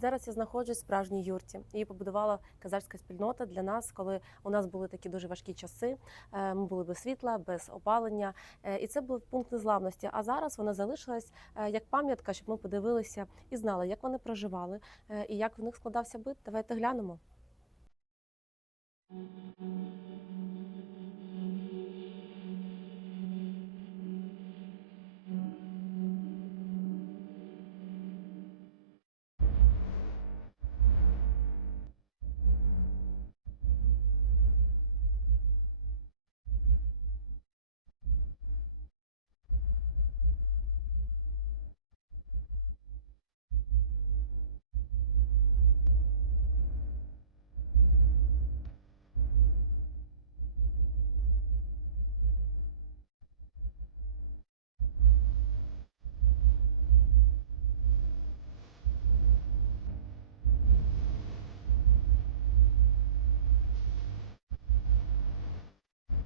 Зараз я знаходжусь в справжній юрті. Її побудувала казарська спільнота для нас, коли у нас були такі дуже важкі часи. Е, ми були без світла, без опалення, е, і це був пункт незламності. А зараз вона залишилась е, як пам'ятка, щоб ми подивилися і знали, як вони проживали і як в них складався бит. Давайте глянемо.